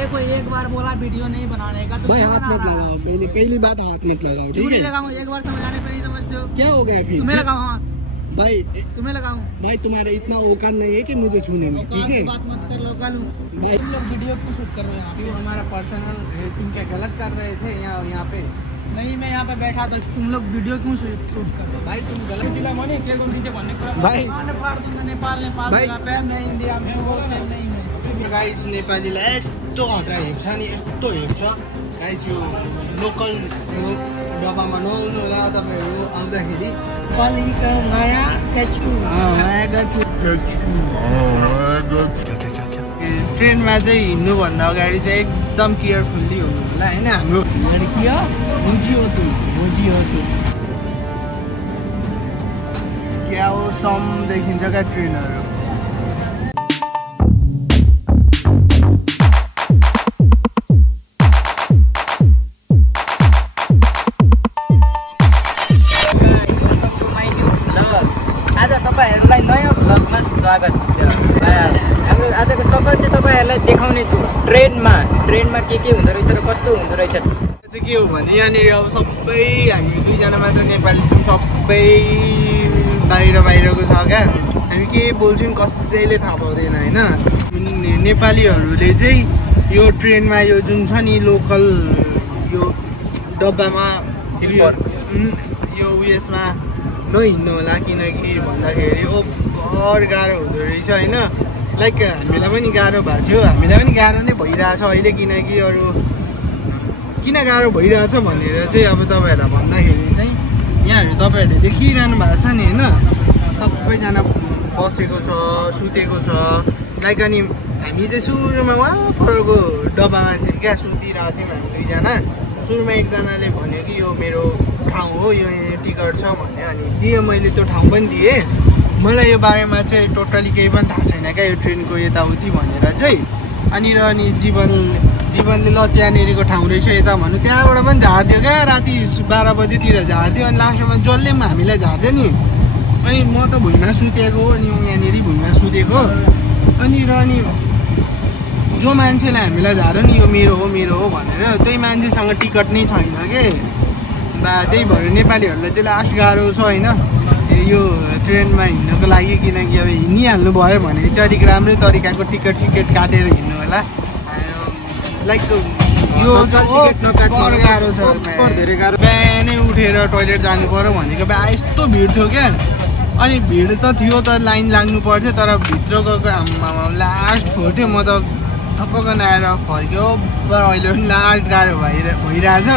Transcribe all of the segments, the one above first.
मेरे को एक बार बोला वीडियो नहीं बनाने का तो भाई हाथ मत लगाओ, पहली बात हाथ मत लगाओ, ठीक है? लगाऊं एक बार समझाने पे नहीं समझते हो। क्या हो गया फिर? तुम्हें लगाऊं हाथ? भाई तुम्हें लगाऊं? भाई तुम्हारे इतना औकात नहीं है कि मुझे छूने में, ठीक है? बात मत कर लो कल। भाई तुम लोग वीडियो क्यों शूट कर रहे हो यहाँ पे? हमारा पर्सनल इनके गलत कर रहे थे यहाँ पे। नहीं मैं यहाँ पे बैठा तो तुम लोग वीडियो क्यों शूट कर रहे हो? भाई तुम गलत भाई नेपाल भाई मैं इंडिया में वो चेन्नई में। गाइस नेपालीलाई यस्तो हद्रा हेर्छ नि, यस्तो हेर्छ गाइस। यो लोकल यो डब्बामा नआउनु होला तपाईँहरू आउँदाखेरि। कलिका माया गछु ट्रेनमा चाहिँ हिँड्नुभन्दा अगाडि चाहिँ एकदम केयरफुल्ली हुनु होला होइन। हाम्रो लड्की हो मुजी हो तू क्या हो सम देखिन्छ क्या ट्रेनहरू। आज तपाईहरुलाई नयाँ भ्लगमा स्वागत छ। हाम्रो आजको सफर चाहिँ तपाईहरुलाई देखाउने छु ट्रेनमा के हुँदो रहेछ र कस्तो हुँदो रहेछ। चाहिँ के हो भने यहाँनिर अब सबै हामी दुईजना मात्र नेपाली छौँ, सबै बाहिरको छ क्या। हामी के बोल्छौँ कसैले थाहा पाउँदैन होइन। नेपालीहरूले चाहिँ यो ट्रेनमा यो जुन छ नि लोकल यो डब्बामा यो उयसमा नहिँड्नु होला, किनकि भन्दाखेरि ओभर गाह्रो हुँदो रहेछ होइन। लाइक हामीलाई पनि गाह्रो भएको थियो, हामीलाई पनि गाह्रो नै भइरहेछ अहिले। किनकि अरू किन गाह्रो भइरहेछ भनेर चाहिँ अब तपाईँहरूलाई भन्दाखेरि चाहिँ यहाँहरू तपाईँहरूले देखिरहनु भएको छ नि होइन, सबैजना बसेको छ सुतेको छ। लाइक अनि हामी चाहिँ सुरुमा उहाँ परको डब्बामा चाहिँ क्या सुतिरहेको थियौँ हामी दुईजना। सुरुमा एकजनाले भन्यो कि यो मेरो ठाउँ हो, यो टिकट छ भन्यो। अनि दिएँ मैले त्यो ठाउँ पनि दिएँ। मलाई यो बारेमा चाहिँ टोटली केही पनि थाहा छैन क्या यो ट्रेनको यताउति भनेर चाहिँ। अनि जीवनले ल त्यहाँनिरको ठाउँ रहेछ यता भन्नु, त्यहाँबाट पनि झारिदियो क्या राति 12 बजीतिर झारिदियो। अनि लास्टमा जसले पनि हामीलाई झारिदियो नि। अनि म त भुइँमा सुतेको, अनि यहाँनिर भुइँमा सुतेको। अनि जो मान्छेलाई हामीलाई झार्यो नि यो मेरो हो भनेर, त्यही मान्छेसँग टिकट नै छैन के। त्यही भएर नेपालीहरूलाई चाहिँ लास्ट गाह्रो छ होइन यो ट्रेनमा हिँड्नको लागि। किनकि अब हिँडिहाल्नु भयो भने चाहिँ अलिक राम्रै तरिकाको टिकट काटेर हिँड्नु होला। लाइक यो गाह्रो छ, बिहानै उठेर टोइलेट जानु पर्यो भनेको भए यस्तो भिड थियो क्या। अनि भिड त थियो त लाइन लाग्नु पर्थ्यो, तर भित्र गएको लास्ट फोर्थ्यो। म त थपक्क नआएर फर्क्यो। अहिले पनि लास्ट गाह्रो भइरहेछ।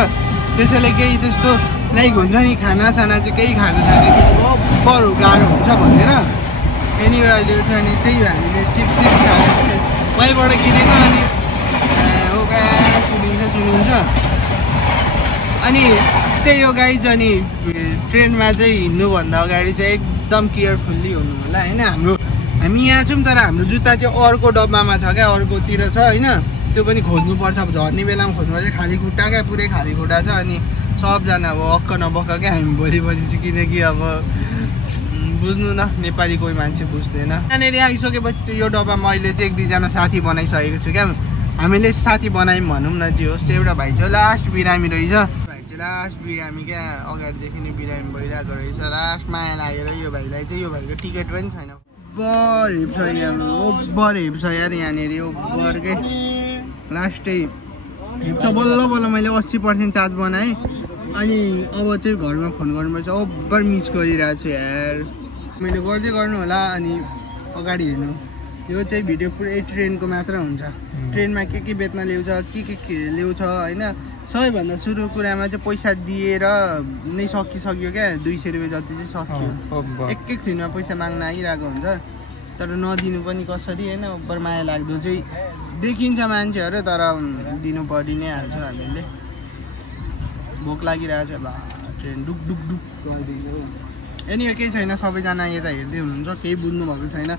त्यसैले केही त्यस्तो लाइक हुन्छ नि खानासाना चाहिँ केही खाएको छैन कि बरु गाह्रो हुन्छ भनेर। एनिवे अहिले चाहिँ अनि त्यही हामीले चिप्स खायो वहीँबाट किनेको। अनि सुनिन्छ अनि त्यही हो गाइज। अनि ट्रेनमा चाहिँ हिँड्नुभन्दा अगाडि चाहिँ एकदम केयरफुल्ली हुनु होला होइन। हामी यहाँ छौँ तर हाम्रो जुत्ता चाहिँ अर्को डब्बामा छ क्या, अर्कोतिर छ होइन। त्यो पनि खोज्नुपर्छ, अब झर्ने बेलामा खोज्नुपर्छ। खाली खुट्टा क्या, पुरै खाली खुट्टा छ। अनि सबजना अब अक्क नबक्क क्या हामी भोलिपछि चाहिँ, किनकि अब बुझ्नु न नेपाली कोही मान्छे बुझ्दैन। यहाँनिर आइसकेपछि त यो डब्बामा अहिले चाहिँ 1-2जना साथी बनाइसकेको छु क्या। हामीले साथी बनायौँ भनौँ न। जे होस् एउटा भाइ चाहिँ लास्ट बिरामी रहेछ, भाइ चाहिँ लास्ट बिरामी क्या। अगाडिदेखि नै बिरामी भइरहेको रहेछ। लास्ट माया लागेर यो भाइलाई चाहिँ, यो भाइको टिकट पनि छैन। ओभर हिप छ यार यहाँनिर ओभर के। लास्टै हिप छ। बल्ल मैले 80% चार्ज बनाएँ। अनि अब चाहिँ घरमा फोन गर्नुपर्छ। ओभर मिस गरिरहेको छु यार। मैले गर्दै गर्नु होला। अनि अगाडि हेर्नु, यो चाहिँ भिडियो पुरै ट्रेनको मात्र हुन्छ। ट्रेनमा के बेच्न ल्याउँछ, के ल्याउँछ होइन। सबैभन्दा सुरु कुरामा चाहिँ पैसा दिएर नै सकिसक्यो क्या। 200 रुपियाँ जति चाहिँ सक्यो। एकछिनमा पैसा माग्न आइरहेको हुन्छ, तर नदिनु पनि कसरी होइन। ओभर माया लाग्दो चाहिँ देखिन्छ मान्छेहरू, तर दिनु परि नै हाल्छ हामीले। भोक लागिरहेको छ, ट्रेन डुक गरिदिन्छ। एनिवे केही छैन, सबैजना यता हेर्दै हुनुहुन्छ, केही बुझ्नु भएको छैन,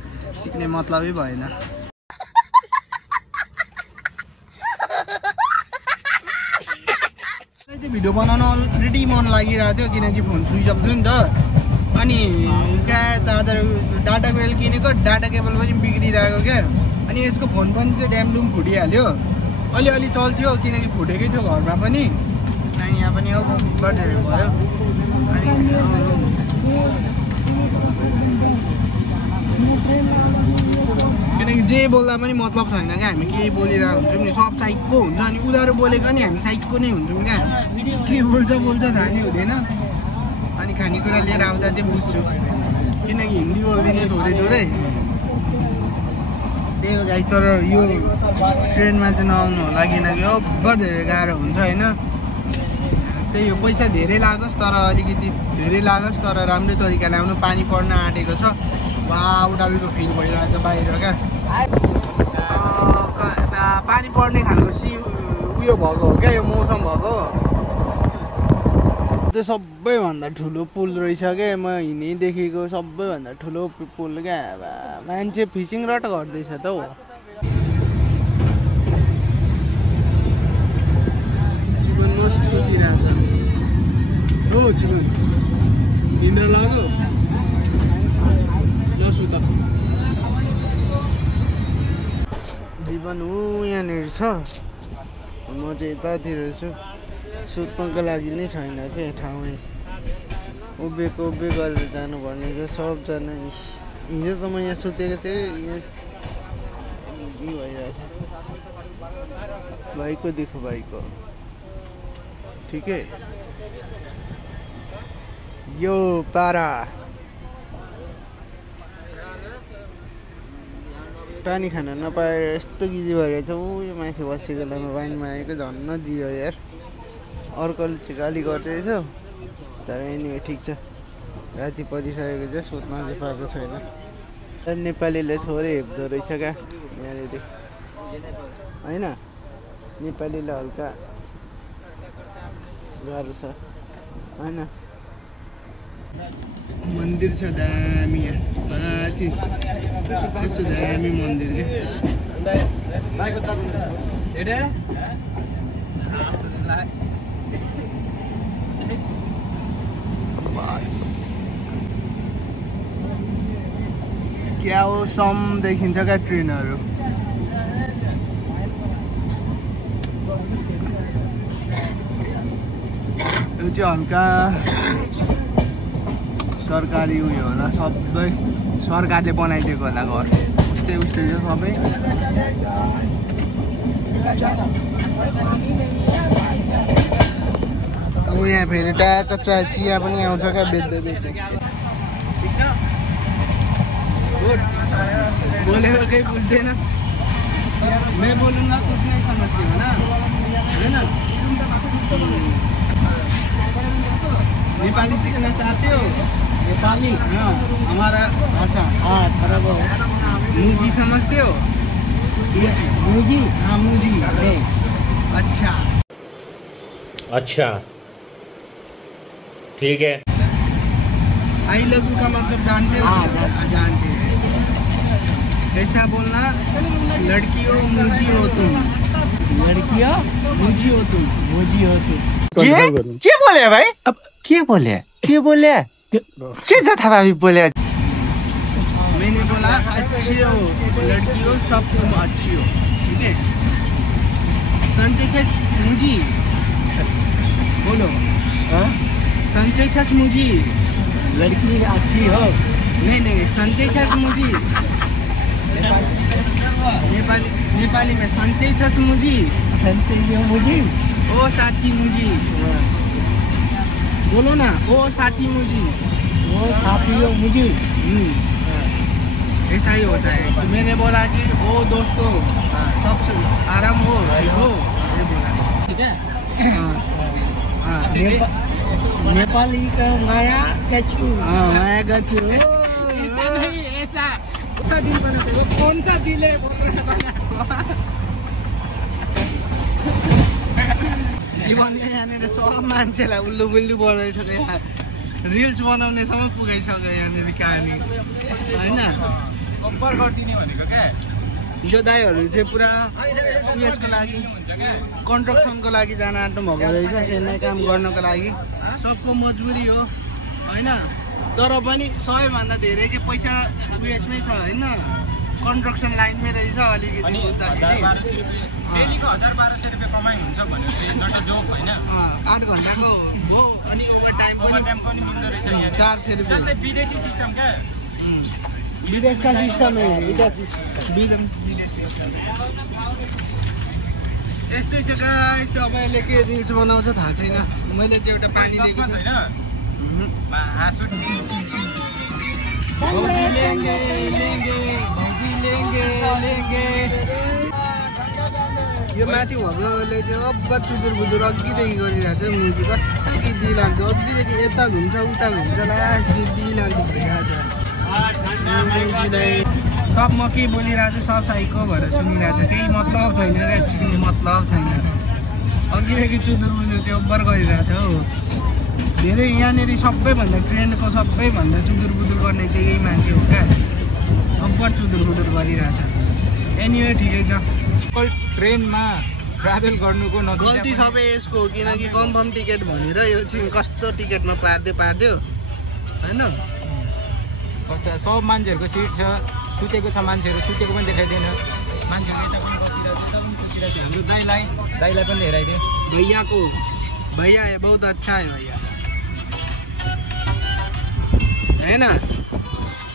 सिक्ने मतलबै भएन। भिडियो बनाउन अलरेडी मन लागिरहेको थियो, किनकि फोन स्विच अफ थियो नि त। अनि क्या चार्जर डाटा केबल किनेको, डाटा केबल पनि बिग्रिरहेको क्या। अनि यसको फोन पनि चाहिँ ड्यामडुम फुटिहाल्यो। अलिअलि चल्थ्यो किनकि फुटेकै थियो घरमा पनि अनि यहाँ पनि बढेर भयो अनि किनकि जे बोल्दा पनि मतलब छैन क्या हामी केही बोलिरहेको हुन्छौँ नि सब साइकको हुन्छ अनि उनीहरू बोलेको नि हामी साइकको नै हुन्छौँ क्या के बोल्छ थाहा नै हुँदैन अनि खानेकुरा लिएर आउँदा चाहिँ बुझ्छु किनकि हिन्दी बोल्दिने थोरै त्यही हो गाइस तर यो ट्रेनमा चाहिँ नआउनु होला किनकि ओभर धेरै गाह्रो हुन्छ होइन त्यही हो पैसा धेरै लागोस् तर अलिकति धेरै लागोस् तर राम्रो तरिकाले आउनु पानी पर्न आँटेको छ उडाउको फिल भइरहेछ बाहिर क्या पानी पर्ने खालको उयो भएको हो क्या यो मौसम भएको त्यो सबैभन्दा ठुलो पुल रहेछ क्या म हिँडिदेखेको सबैभन्दा ठुलो पुल क्या मान्छे फिसिङ रट गर्दैछ त हौ जीवन मस्त सुतिरहेछ हो जीवन निन्द्रा लाग्यो नसुत जीवन यहाँनिर छ म चाहिँ यतातिर छु सुत्नको लागि नै छैन के ठाउँै उभिएको गरेर जानुपर्ने छ सबजना हिजो त म यहाँ सुतेको थिएँ यहाँ के भइरहेछ भाइको देखो भाइको ठिकै यो पारा पानी खान नपाएर यस्तो गिजी भइरहेछ ऊ यो माथि बसेको बेलामा पानीमा आएको झन्न दियो यार अर्कोले चाहिँ गाली गर्दै थियो तर एनिवे ठिक छ राति परिसकेको चाहिँ सुत्न चाहिँ पाएको छैन नेपालीले थोरै हेप्दो रहेछ क्या यहाँनिर होइन नेपालीले हल्का गाह्रो छ होइन मन्दिर छ दामी माथि कस्तो दामी मन्दिर क्या हो सम देखिन्छ क्या ट्रेनहरू यो चाहिँ हल्का सरकारी उयो होला सबै सरकारले बनाइदिएको होला घर उस्तै छ सबै अब यहाँ फेरि ट्याक्क चिया पनि आउँछ क्या बेच्दै ठिक छ गुड बोलेको केही बुझ्दैन मैं बोलूँगा कुछ नहीं समझते हो ना है ना नेपाली सीखना चाहते हो नेपाली हाँ हमारा भाषा हाँ थोड़ा बहुत मुजी समझते हो मुजी हाँ मुजी अच्छा ठीक है आई लव यू का मतलब जानते हो जानते हैं ऐसा बोलना लड़कियों मुजी हो तुम लड़कियों मुजी हो तुम के बोले भाई अब के बोले क्या था भाभी बोले मैंने बोला अच्छी हो लड़की हो सब तुम अच्छी हो ठीक है संजय छस मुझी बोलो संजय छस मुझी लड़की अच्छी हो नहीं संजय छस मुझी नेपाली में संजय छस मुझी ओ साथी मुझी बोलो ना ओ साथी मुझी मुझी ऐसा ही होता है तो मैंने बोला कि ओ दोस्तों सब आराम हो ठीक हो ठीक है नेपाली का माया गच्छु माया गच्छु ऐसा नहीं ऐसा दिल बनाते हो कौन सा दिल है जीवनले यहाँनिर सब मान्छेलाई उल्लु बुल्लु बनाइसक्यो यहाँ रिल्स बनाउनेसम्म पुगाइसक्यो यहाँनिर कहानी होइन यो दाइहरू चाहिँ पुरा उयसको लागि कन्स्ट्रक्सनको लागि जान आँट्नु भएको रहेछ चेन्नई काम गर्नको लागि सबको मजबुरी हो होइन तर पनि सबैभन्दा धेरै चाहिँ पैसा उयसमै छ होइन कन्स्ट्रक्सन लाइनमै रहेछ अलिकति बुझ्दाखेरि। 1000-1200 रुपियाँ कमाइ हुन्छ भने एउटा जोब होइन। 8 घन्टाको हो अनि ओभर टाइम पनि मिल्दो रहेछ यहाँ। 400 रुपियाँ। जस्तै विदेशी सिस्टम क्या। विदेशका सिस्टम यस्तै चाहिँ गाइस अब यसले के रिल्स बनाउँछ थाहा छैन। मैले चाहिँ एउटा पानी दिएको छु। यो माथि भएकोले चाहिँ अब्बर चुदुर बुदुर अघिदेखि गरिरहेको छ। मुजी कस्तो गिद्दी लाग्छ, अघिदेखि यता घुम्छ उता घुम्छ, लास्ट गिद्दी लाग्दो भइरहेछ। सब म के बोलिरहेको छु सब साइको भएर सुनिरहेको छ, केही मतलब छैन क्या, सिक्ने मतलब छैन। अघिदेखि चुदुर बुदुर चाहिँ ओभर गरिरहेछ हौ। धेरै यहाँनिर सबैभन्दा ट्रेन्डको सबैभन्दा चुदुर बुदुर गर्ने चाहिँ यही मान्छे हो क्या, ओभर चुदुर बुदुर गरिरहेछ। एनिवे ठिकै छ। ट्रेनमा ट्राभल गर्नुको गल्ती सबै यसको हो, किनकि कन्फर्म टिकट भनेर यो चाहिँ कस्तो टिकटमा पारिदियो होइन। सब मान्छेहरूको सिट छ, सुतेको छ मान्छेहरू, सुतेको पनि देखाइदिएन। मान्छेहरू यता पनि बसिरहेको छ, दाइलाई पनि हेराइदियो। भैया है बहुत अच्छा है भैया होइन।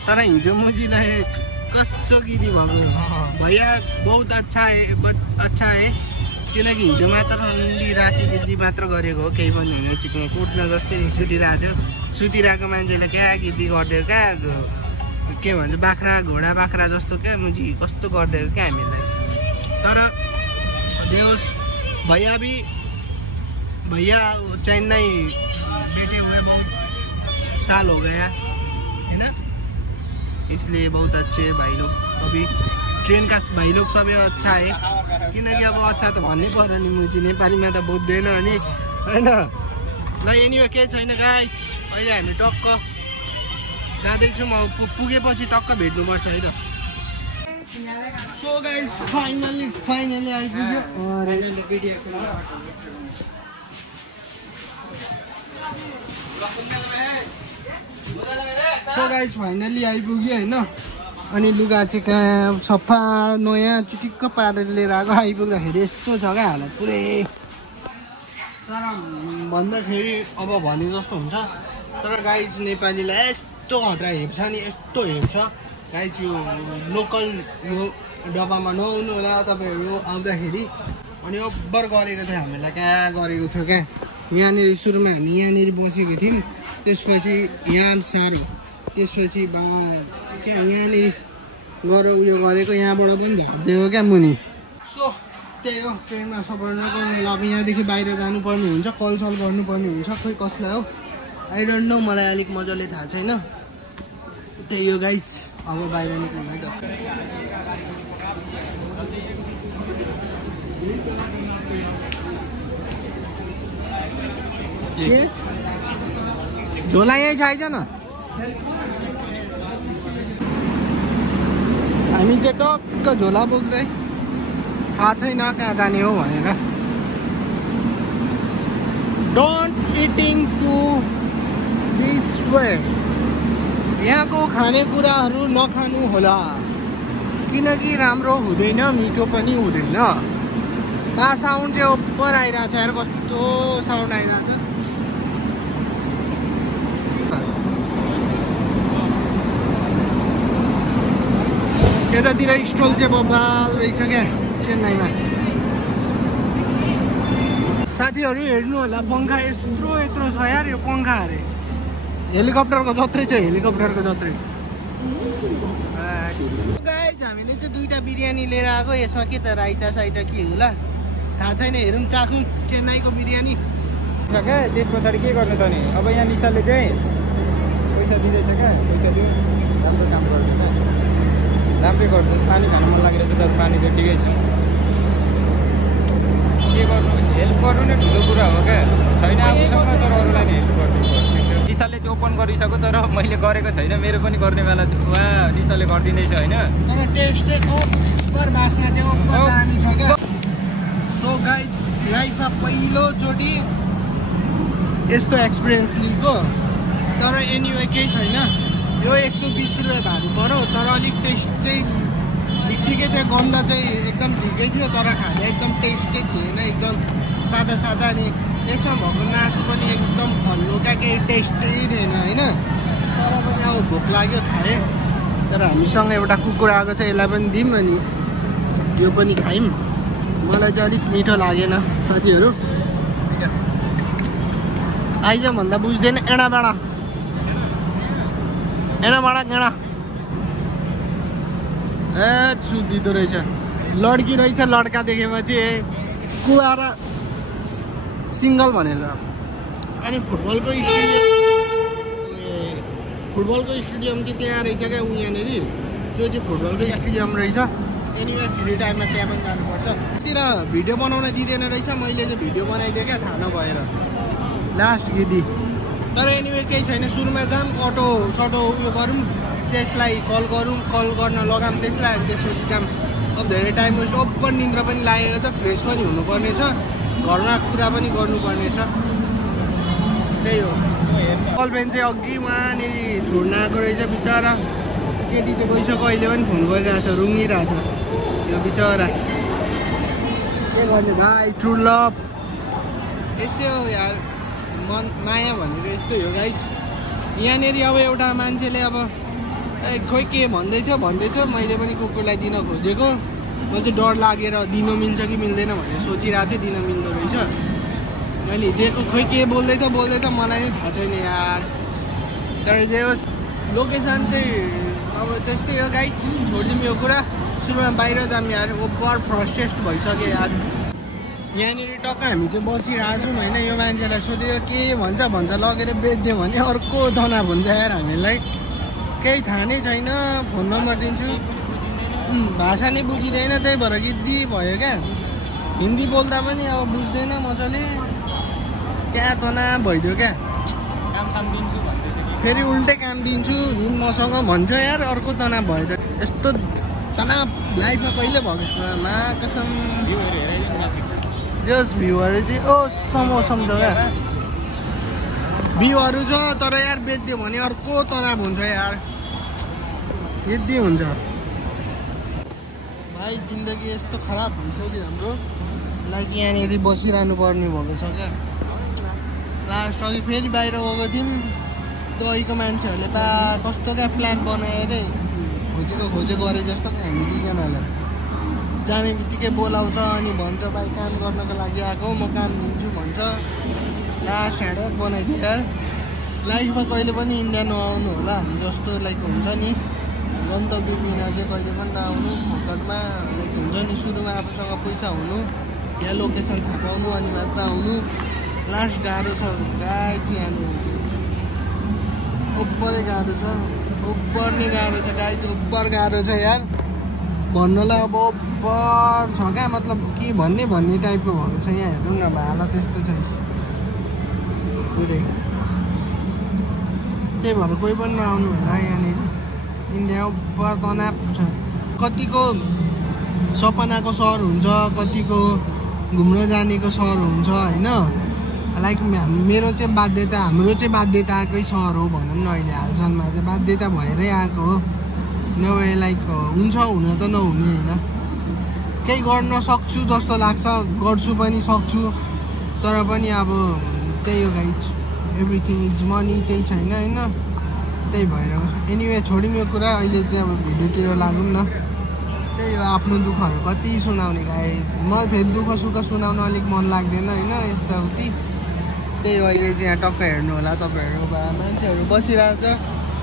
तर हिजो मुजीलाई कस्तो गिदी भएको भैया बहुत अच्छा है किनकि हिजो मात्र राति गिद्दी मात्र गरेको हो, केही पनि होइन। चिक्ने कुट्न जस्तै सुतिरहेको थियो, सुतिरहेको मान्छेले क्या गिद्दी गरिदियो क्या, के भन्छ बाख्रा घोडा बाख्रा जस्तो क्या मुजी कस्तो गरिदिएको क्या हामीलाई। तर जे होस् भैया चेन्नई बैठे हुए बहुत साल हो गया है ना, इसलिए बहुत अच्छे है भाई लोग। अभी ट्रेन का भाई लोग सबै अच्छा है, किनकि अब अच्छा त भन्नै पर्यो नि, मुजी नेपालीमा त बोल्दैन अनि होइन। ल एनिवे केही छैन गाइस, अहिले हामी टक्क जाँदैछौँ। अब पुगेपछि टक्क भेट्नुपर्छ है त। सो गाइस फाइनली आइपुग्यो। सो गाइस फाइनली आइपुग्यो होइन। अनि लुगा चाहिँ कहाँ सफा नयाँ चिटिक्क पारेर लिएर आइपुग्दाखेरि यस्तो छ क्या हालत पुरै। तर भन्दाखेरि अब भने जस्तो हुन्छ, तर गाइस नेपालीलाई यस्तो खतरा हेप्छ नि, यस्तो हेप्छ गाइस। यो लोकल यो डब्बामा नआउनु होला तपाईँहरू आउँदाखेरि। अनि अब्बर गरेको थियो हामीलाई, कहाँ गरेको थियो क्या। यहाँनिर सुरुमा हामी यहाँनिर बसेको थियौँ, त्यसपछि यहाँ साह्रो, त्यसपछि यहाँनिर गर उयो गरेको, यहाँबाट पनि झर्दियो क्या मुनि। सो त्यही हो ट्रेनमा सफर नगर्नु। अब यहाँदेखि बाहिर जानुपर्ने हुन्छ, कलसल गर्नुपर्ने हुन्छ, खोइ कसलाई हो आई डोन्ट नो, मलाई अलिक मजाले थाहा छैन। त्यही हो गाइस, अब बाहिर निक्लौँ है त। झोला यहीँ छ न। हामी चाहिँ टक्क झोला बोक्दै थाहा छैन कहाँ जाने हो भनेर। Don't eating to this way, यहाँको खानेकुराहरू नखानु होला, किनकि राम्रो हुँदैन, मिठो पनि हुँदैन। साउन्ड चाहिँ ओभर आइरहेछ यार, कस्तो साउन्ड आइरहेछ। यतातिर स्टल चाहिँ बबाल रहेछ क्या चेन्नईमा। साथीहरू हेर्नु होला, पङ्खा यत्रो छ यार, यो पङ्खा अरे हेलिकप्टरको जत्रै छ, हेलिकप्टरको जत्रै। गाइस हामीले चाहिँ 2टा बिरयानी लिएर आएको, यसमा के त राइता साइता के होला थाहा छैन, हेरौँ चाखौँ चेन्नईको बिरयानी क्या। त्यस पछाडि के गर्नु त नि, अब यहाँ निशाले चाहिँ पैसा दिँदैछ क्या, पैसा दिउँ, राम्रो काम गर्दैन, राम्रै गर्छु। पानी खानु मन लागिरहेछ तर पानी त ठिकै छ, के गर्नु, हेल्प गर्नु नै ठुलो कुरा हो क्या। छैन आफूसँग तर अरूलाई नै हेल्प गर्नु। निशाले चाहिँ ओपन गरिसक्यो तर मैले गरेको छैन, मेरो पनि गर्ने बेला छ। वा निशाले गरिदिँदैछ होइन, तर टेस्ट चाहिँ ओभर, बास्ना चाहिँ ओभर दामी छ क्या। सो गाइस लाइफमा पहिलोचोटि यस्तो एक्सपिरियन्स लिएको, तर एनिवे केही छैन। यो 120 रुपियाँ भाडा पर्यो, तर अलिक टेस्ट चाहिँ ठिकै थियो गन्ध चाहिँ एकदम ठिकै थियो तर खाँदा एकदम टेस्टै थिएन एकदम सादा सादा अनि यसमा भएको मासु पनि एकदम खल्लोका केही टेस्टै थिएन होइन तर पनि अब भोक लाग्यो खाएँ तर हामीसँग एउटा कुकुर आएको छ यसलाई पनि दिउँ अनि यो पनि खायौँ मलाई चाहिँ अलिक मिठो लागेन साथीहरू आइज भन्दा बुझ्दैन एडाबाडा गेडा ए सुत्दिँदो रहेछ लड्की रहेछ लड्का देखेपछि कुवाएर सिङ्गल भनेर अनि फुटबलको स्टेडियम चाहिँ त्यहाँ रहेछ क्या यहाँनिर त्यो चाहिँ फुटबलको स्टेडियम रहेछ एनिवे फ्री टाइममा त्यहाँ पनि जानुपर्छ तिर भिडियो बनाउन दिँदैन रहेछ मैले चाहिँ भिडियो बनाइदिएँ क्या थाहा नभएर लास्ट गिदी तर एनिवे केही छैन सुरुमा जाऊँ अटो सटो उयो गरौँ त्यसलाई कल गर्न लगाऊँ त्यसलाई त्यसपछि जाऊँ अब धेरै टाइम वेस्ट ओभर निन्द्रा पनि लागेको छ फ्रेस पनि हुनुपर्ने छ घरमा कुरा पनि गर्नुपर्ने छ त्यही हो कलपेन चाहिँ अघि उहाँनिर छोड्न आएको रहेछ बिचरा केटी चाहिँ गइसक्यो अहिले पनि फोन गरिरहेछ रुँगिरहेछ यो बिचरा के गर्ने भाइ ट्रु लभ यस्तै हो यार मन माया भनेको यस्तै हो गाइज यहाँनिर अब एउटा मान्छेले अब खोइ के भन्दै थियो मैले पनि कुकुरलाई दिन खोजेको मैले चाहिँ डर लागेर दिन मिल्छ कि मिल्दैन भनेर सोचिरहेको थिएँ दिन मिल्दो रहेछ मैले दिएको खोइ के बोल्दै थियो मलाई नै थाहा छैन यार तर जे होस् लोकेसन चाहिँ अब त्यस्तै हो गाइज छोडिदिउँ यो कुरा सुरुमा बाहिर जाऊँ यार ओभर फ्रस्ट्रेट भइसक्यो यार यहाँनिर टक्क हामी चाहिँ बसिरहेको छौँ होइन यो मान्छेलाई सोध्यो के भन्छ लगेर बेचिदियो भने अर्को धना भन्छ यार हामीलाई केही थाहा नै छैन फोन नम्बर दिन्छु भाषा नै बुझिँदैन त्यही भएर गिद्दी भयो क्या हिन्दी बोल्दा पनि अब बुझ्दैन मजाले क्या तनाव भइदियो क्या फेरि उल्टै काम दिन्छु मसँग भन्छ यार अर्को तनाव भयो त यस्तो तनाव लाइफमा कहिले भएको जस्तो मा कसम जस भ्यूहरू चाहिँ समझ क्या भ्यूहरू छ तर यार बेच्दियो भने अर्को तनाव हुन्छ यार यदि हुन्छ भाइ जिन्दगी यस्तो खराब भइसक्यो हाम्रो लाइक यहाँनिर बसिरहनु पर्ने भएको छ क्या लास्ट अघि फेरि बाहिर गएको थियौँ दहीको मान्छेहरूले बा कस्तो क्या प्लान बनाएर खोजेको गरे जस्तो क्या हामी दुईजनालाई जाने बित्तिकै बोलाउँछ अनि भन्छ भाइ काम गर्नको लागि आएको म काम दिन्छु भन्छ लास्ट ह्याडक बनाइदियो यार लाइफमा कहिले पनि इन्डिया नआउनु होला हामी जस्तो लाइक हुन्छ नि गन्तव्य बिना चाहिँ कहिले पनि नआउनु फोकटमा लाइक हुन्छ नि सुरुमा आफूसँग पैसा हुनु या लोकेसन थाहा पाउनु अनि मात्र आउनु लास्ट गाह्रो छ गाई चाहिँ यहाँनिर चाहिँ ओभरै गाह्रो छ ओभर नै गाह्रो छ गाई चाहिँ ओभर गाह्रो छ यार भन्नलाई अब ओभर छ क्या मतलब के भन्ने टाइपको भएको छ यहाँ हेरौँ न भाला त्यस्तो छ पुरै त्यही भएर कोही पनि नआउनु होला यहाँनिर इन्डिया ओभर तनाव छ कतिको सपनाको सहर हुन्छ कतिको घुम्न जानेको सहर हुन्छ होइन लाइक मेरो चाहिँ बाध्यता हाम्रो चाहिँ बाध्यताकै सहर हो भनौँ न अहिले हालसम्ममा चाहिँ बाध्यता भएरै आएको हो नभए लाइक हुन्छ हुन त नहुने होइन केही गर्न सक्छु जस्तो लाग्छ गर्छु पनि सक्छु तर पनि अब त्यही हो गाइज एभ्रिथिङ इज मनी त्यही छैन होइन त्यही भएर एनिवे छोड्यौँ यो कुरा अहिले चाहिँ अब भिडियोतिर लागौँ न त्यही हो आफ्नो दुःखहरू कति सुनाउने गाइज म फेरि दुःख सुख सुनाउन अलिक मन लाग्दैन होइन यस्तो उति त्यही हो अहिले चाहिँ यहाँ टक्क हेर्नु होला तपाईँहरू मान्छेहरू बसिरहेको छ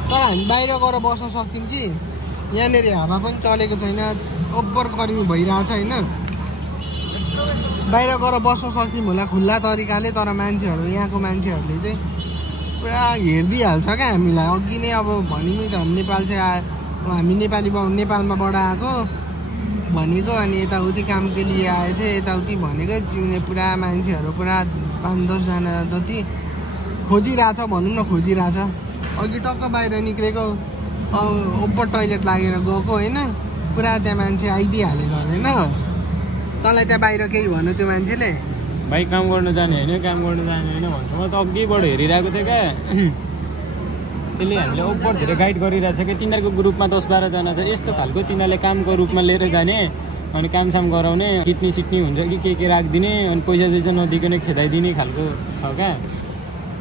तर हामी बाहिर गएर बस्न सक्थ्यौँ कि यहाँनिर हावा पनि चलेको छैन ओभर गर्मी भइरहेछ होइन बाहिर गएर बस्न सक्थ्यौँ होला खुल्ला तरिकाले तर मान्छेहरू यहाँको मान्छेहरूले चाहिँ पुरा हेरिदिइहाल्छ क्या हामीलाई अघि नै अब भन्यौँ नि त नेपाल चाहिँ हामी नेपालमाबाट आएको भनेको अनि यताउति कामको लिए आएको थियो यताउति भनेको जिउने पुरा मान्छेहरू पुरा 5-10 जना जति खोजिरहेछ भनौँ न खोजिरहेछ अघि टक्क बाहिर निक्लेको ओभर टोइलेट लागेर गएको होइन पुरा त्यहाँ मान्छे आइदिइहालेको होइन तँलाई त्यहाँ बाहिर केही भन्नु त्यो मान्छेले भाइ काम गर्न जाने होइन भन्छ म त अघिबाट हेरिरहेको थिएँ क्या त्यसले हामीले ओभर धेरै गाइड गरिरहेछ कि तिनीहरूको ग्रुपमा 10-12 जना छ यस्तो खालको तिनीहरूले कामको रूपमा लिएर जाने अनि कामसाम गराउने किट्नी सिट्नी हुन्छ कि के राखिदिने अनि पैसा नदिकन खेदाइदिने खालको छ क्या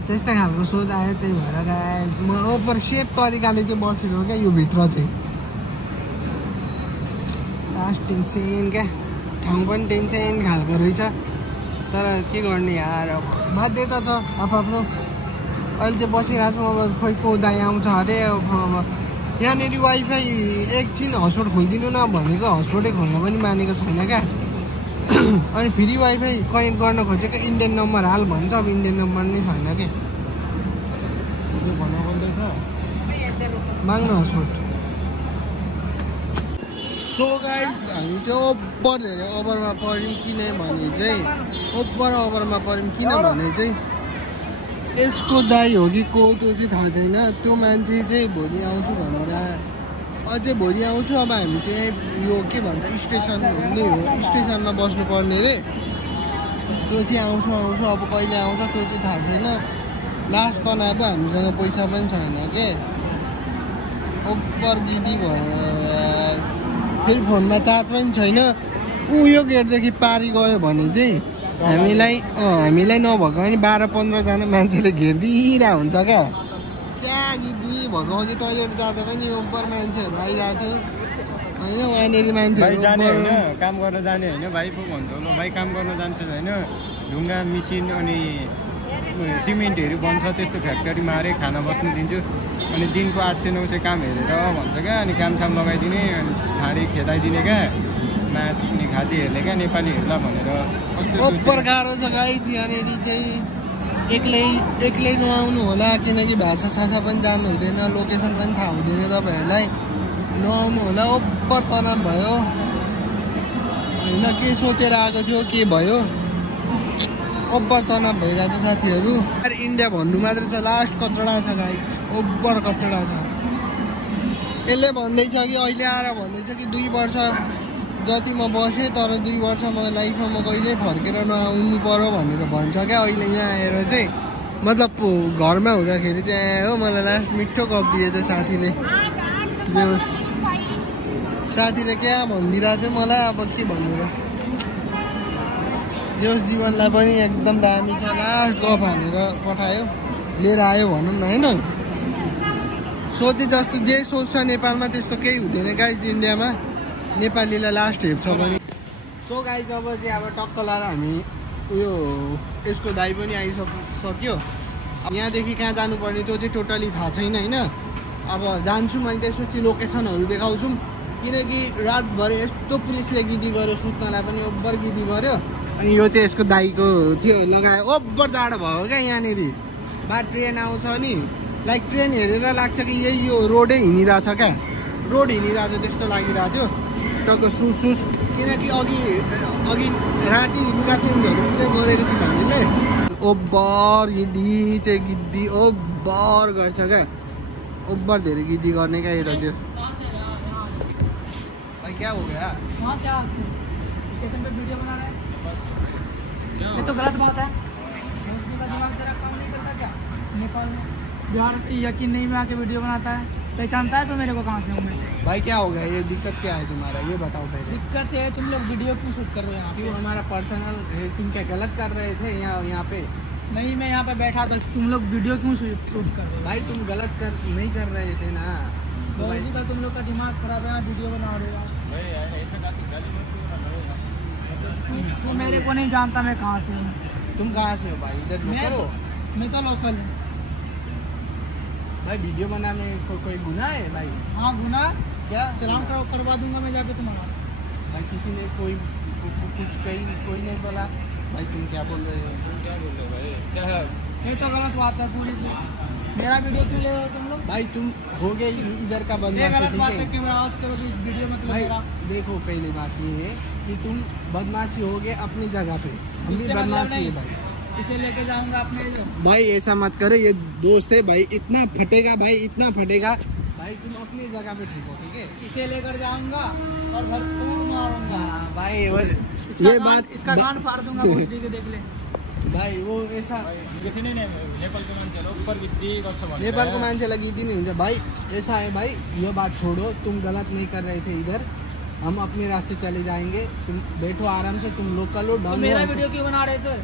त्यस्तै खालको सोच आयो त्यही भएर म ओभर सेफ तरिकाले चाहिँ बसेको क्या यो भित्र चाहिँ लास्ट टेन्सन क्या ठाउँ पनि टेन्सन खालको रहेछ तर के गर्ने यार बाध्यता छ आफ्नो अहिले चाहिँ बसिरहेको छु अब खोइ को दाइ आउँछ अरे अब यहाँनिर वाइफाई एकछिन हटस्पट खोलिदिनु न भनेको हटस्पटै खोल्न पनि मानेको छैन क्या अनि फेरि वाइफाई कनेक्ट गर्न खोजेको इन्डियन नम्बर हाल भन्छ अब इन्डियन नम्बर नै छैन कि माग्नु हटस्पट सो गाइस हामी चाहिँ ओभर धेरै ओभरमा पऱ्यौँ किनभने चाहिँ ओभरमा पऱ्यौँ किनभने चाहिँ यसको दाइ हो कि को त्यो चाहिँ थाहा छैन त्यो मान्छे चाहिँ भोलि आउँछु भनेर अझै भोलि आउँछु अब हामी चाहिँ यो के भन्छ स्टेसन नै हो स्टेसनमा बस्नुपर्ने रे त्यो चाहिँ आउँछु अब कहिले आउँछ त्यो चाहिँ थाहा छैन लास्ट तनाब हामीसँग पैसा पनि छैन के ओभर गिदी भयो फेरि फोनमा चार्ज पनि छैन यो गेटदेखि पारी गयो भने चाहिँ हामीलाई नभएको पनि 12-15 जना मान्छेले घेरिदिरहेको हुन्छ क्या गिदी भएको अघि टोइलेट जाँदा पनि ओभर मान्छेहरू आइरहेको थियो होइन वहाँनिर मान्छेहरू जाने होइन काम गर्न जाने होइन भाइ पो भन्छ ल भाइ काम गर्न जान्छ होइन ढुङ्गा मिसिन अनि सिमेन्टहरू बन्छ त्यस्तो फ्याक्ट्रीमा अरे खाना बस्नु दिन्छु अनि दिनको 800-900 काम हेरेर भन्छ क्या अनि कामसाम लगाइदिने अनि ठाडी खेदाइदिने क्या नाच खाती हेर्ने क्या नेपालीहरूलाई भनेर ओभर गाह्रो छ गाइस यहाँनिर चाहिँ एक्लै नआउनु होला किनकि भाषा सासा पनि जान्नु हुँदैन लोकेसन पनि थाहा हुँदैन तपाईँहरूलाई नआउनु होला ओभर तनाव भयो होइन के सोचेर आएको थियो के भयो ओभर तनाव भइरहेछ साथीहरू इन्डिया भन्नु मात्र छ लास्ट कचडा छ गाइस ओभर कचडा छ यसले भन्दैछ कि अहिले आएर भन्दैछ कि 2 वर्ष जति म बसेँ तर 2 वर्ष म लाइफमा म कहिले फर्केर नआउनु पर्यो भनेर भन्छ क्या अहिले यहाँ आएर चाहिँ मतलब घरमा हुँदाखेरि चाहिँ हो मलाई लास्ट मिठो गफ दिएछ साथीले साथीले क्या भनिदिरहेको थियो मलाई अब के भन्नु र जोस् जीवनलाई पनि एकदम दामी छ लास्ट गफ हानेर पठायो लिएर आयो भनौँ न होइन सोचे जस्तो जे सोच्छ नेपालमा त्यस्तो केही हुँदैन गाइज इन्डियामा नेपालीलाई लास्ट हेप्छ पनि सो गाइज अब चाहिँ अब टक्क लाएर हामी उयो यसको दाइ पनि आइसक्यो यहाँदेखि कहाँ जानुपर्ने त्यो चाहिँ टोटली थाहा छैन होइन अब जान्छु मैले त्यसपछि लोकेसनहरू देखाउँछु किनकि रातभर यस्तो पुलिसले गिदी गर्यो सुत्नलाई पनि ओभर गिदी गर्यो अनि यो चाहिँ यसको दाइको थियो लगायो ओभर जाडो भयो क्या यहाँनिर बा ट्रेन आउँछ नि लाइक ट्रेन हेरेर लाग्छ कि यही यो रोडै हिँडिरहेछ क्या रोड हिँडिरहेछ त्यस्तो लागिरहेको थियो टक्क सुस किनकि अघि राति लुगा चेन्जहरू पनि गरेको थियो हामीले ओभर गिद्दी ओभर गर्छ क्या ओभर धेरै गिद्दी गर्ने क्या यता त्यो क्या हो गया स्टेशन पे वीडियो बना रहा है ये तो गलत बात है दिमाग तेरा काम नहीं करता क्या नेपाल में बिहार यकीन नहीं में आके वीडियो बनाता है पहचानता है तो मेरे को कहाँ से हूँ मैं भाई क्या हो गया ये दिक्कत क्या है तुम्हारा ये बताओ पहले दिक्कत है तुम लोग वीडियो क्यों शूट कर रहे हो यहाँ क्यों हमारा पर्सनल है तुम क्या गलत कर रहे थे यहाँ पे नहीं मैं यहाँ पे बैठा तो तुम लोग वीडियो क्यों शूट कर रहे हो भाई तुम गलत नहीं कर रहे थे ना तो इसी का तुम लोग का दिमाग खराब है वीडियो बना रहे हो तू मेरे को नहीं जानता मैं कहाँ से हूँ तुम कहाँ से हो भाई इधर लोकल हो मैं तो लोकल हूँ भाई वीडियो बनाने को कोई गुनाह है भाई हाँ गुनाह क्या चलान करवा दूंगा मैं जाके तुम्हारा भाई किसी ने कोई कोई नहीं बोला भाई तुम क्या बोल रहे हो भाई क्या है ये तो गलत बात है पूरी मेरा वीडियो क्यों ले रहे हो तुम लोग भाई तुम हो गए इधर का बदमाश गलत बात है कैमरा ऑफ करो वीडियो मतलब भाई देखो पहली बात ये है कि तुम बदमाशी हो गए अपनी जगह पे हम भी बदमाशी है भाई इसे लेके जाऊंगा अपने भाई ऐसा मत करे ये दोस्त है भाई इतना फटेगा भाई भाई तुम अपनी जगह पे ठीक हो ठीक है इसे लेकर जाऊंगा और भरपूर मारूंगा भाई ये बात इसका कान फाड़ दूंगा देख ले भाइ वो ऐसा नेपालको मान्छेहरू उपर गिद्दी गर्छ भने नेपालको मान्छेलाई गिद्दी नहीं हुन्छ भाई। ऐसा है भाई, ये बात छोड़ो, तुम गलत नहीं कर रहे थे इधर, हम अपने रास्ते चले जाएंगे, तुम बैठो आराम से, तुम लोकल हो, डॉन। मेरा वीडियो क्यों बना रहे थे?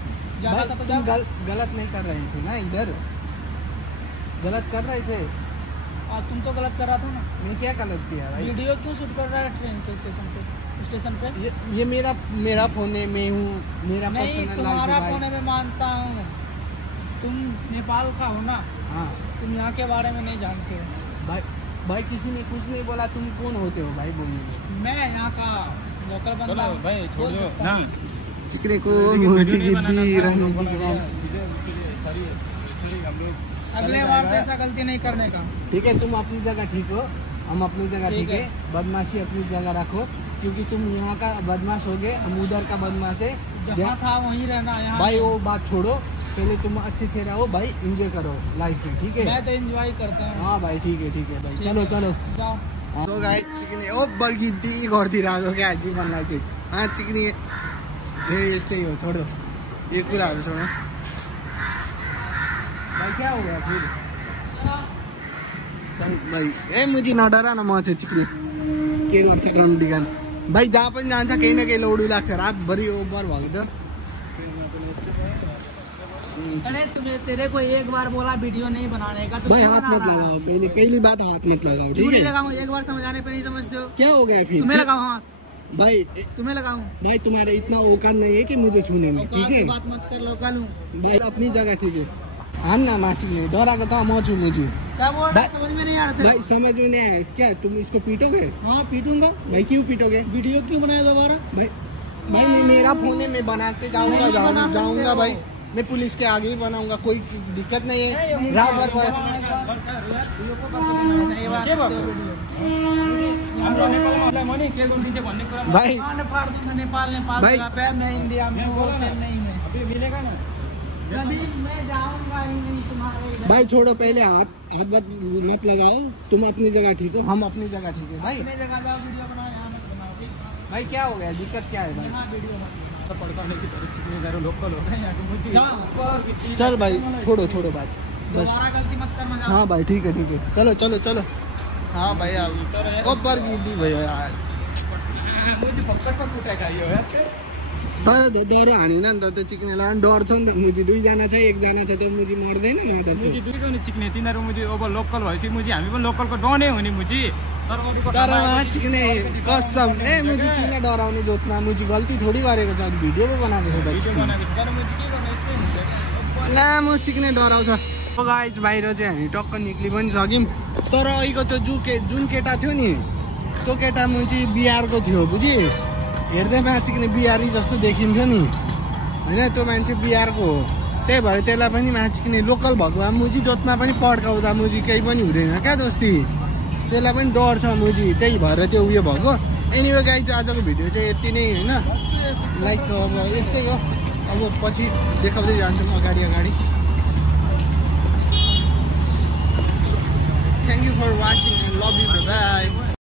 भाई, तुम गलत नहीं कर रहे थे ना इधर, गलत कर रहे थे। और तुम तो गलत कर रहा था ना। मैं क्या गलत किया भाई? वीडियो क्यों शूट कर रहा है ट्रेन के स्टेशन पे? ये मेरा फोन है, मैं हूँ, मेरा नहीं, पर्सनल तुम्हारा फोन है, मैं मानता हूँ। तुम नेपाल का हो ना, हाँ तुम यहाँ के बारे में नहीं जानते हो। भाई किसी ने कुछ नहीं बोला, तुम कौन होते हो भाई बोलने में? मैं यहाँ का लोकल बंदा हूँ। भाई छोड़ दो ना, चिकने को अगले बार से ऐसा गलती नहीं करने का। ठीक है, तुम अपनी जगह ठीक हो, हम अपनी जगह ठीक है। बदमाशी अपनी जगह रखो, क्योंकि तुम यहाँ का बदमाश हो गए, हम उधर का बदमाश है। जहाँ था वहीं रहना। यहाँ भाई वो बात छोड़ो, पहले तुम अच्छे से रहो भाई, एंजॉय करो लाइफ में, ठीक है? मैं तो एंजॉय करता हूँ। हाँ भाई ठीक है भाई, चलो जाओ। तो गाइस चिकनी ओ बर्गिटी गरिदिरहेको क्या जीवनलाई चाहिँ। चिकनी यस्तै हो, छोडो यो कुराहरू छोडो। भाई क्या हो गया फिर? भाई ए मुझे नडरा न, म चाहिँ चिकनी के गर्छ रमडिगान भाई, जहाँ पनि जान्छ केही न केही लौडु लाग्छ, रातभरि ओभर भएको त। अरे तेरे को एक बार बोला वीडियो नहीं बनाने का, भाई हाथ मत लगाओ, पहली बात हाथ मत लगाओ, ठीक है? लगाऊं, एक बार समझाने पे नहीं समझते हो। क्या हो गया फिर? तुम्हें लगाऊं हाथ? भाई तुम्हें लगाऊं? भाई तुम्हारे इतना औकात नहीं है कि मुझे छूने में, ठीक है? बात मत कर, लोकल हूँ भाई अपनी जगह ठीक है। हान ना माटी ने डराको त म छु मुझे। क्या बोल रहा है? समझ में नहीं आ रहा था। भाई समझ में नहीं आया क्या? तुम इसको पीटोगे? हाँ पीटूंगा। भाई क्यों पीटोगे? वीडियो क्यों बनाया दोबारा? भाई मेरा फोन है, मैं बनाते जाऊंगा भाई, मैं पुलिस के आगे ही बनाऊंगा, कोई दिक्कत नहीं है। रात भर भाई भाई मैं इंडिया में, वो चेन्नई में अभी मिलेगा ना, कभी मैं जाऊंगा ही नहीं तुम्हारे। भाई छोड़ो, पहले हाथ मत लगाओ, तुम अपनी जगह ठीक हो, हम अपनी जगह ठीक है भाई। अपनी जगह जाओ, वीडियो बनाओ, यहाँ मत बनाओ, ठीक है? भाई क्या हो गया, दिक्कत क्या है भाई? यहाँ वीडियो बनाओ। लोकल हो चल भाई छोड़ो बात, बस। दोबारा गलती मत करना। हाँ भाई ठीक है चलो। हाँ भाई अब ऊपर गिद्दी भयो यार, डर हानेन नि त त्यो चिक्नेलाई, डर छ नि त। मुजी दुईजना छ, एकजना छ त्यो मुजी मर्दैन नि। मुजी दुईको नि चिक्ने, तिनीहरू मुजी अब लोकल भएपछि मुजी हामी पनि लोकलको डनै हो नि मुजी। तर वहाँ चिक्ने कसम ए मुजी किन डराउने जोतमा, मुजी गल्ती थोडी गरेको छ, भिडियो पो बनाएको छ त। ला म चिक्ने डराउँछ। गाइज बाहिर चाहिँ हामी टक्क निक्लि पनि सक्यौँ, तर अहिलेको त्यो जुन केटा थियो नि, त्यो केटा मुजी बिहारको थियो, बुझिस्? हेर्दैमा चिक्ने बिहारी जस्तो देखिन्थ्यो नि, होइन? त्यो मान्छे बिहारको हो, त्यही भएर त्यसलाई पनि माचिक्ने लोकल भएको मुजी जोतमा पनि पड्काउँदा मुजी केही पनि हुँदैन क्या दोस्ती, त्यसलाई पनि डर छ मुजी, त्यही भएर त्यो उयो भएको। एनिवे गाइज आजको भिडियो चाहिँ यति नै, होइन? लाइक अब यस्तै हो, अब पछि देखाउँदै जान्छौँ अगाडि। Thank you for watching and love you, bye bye.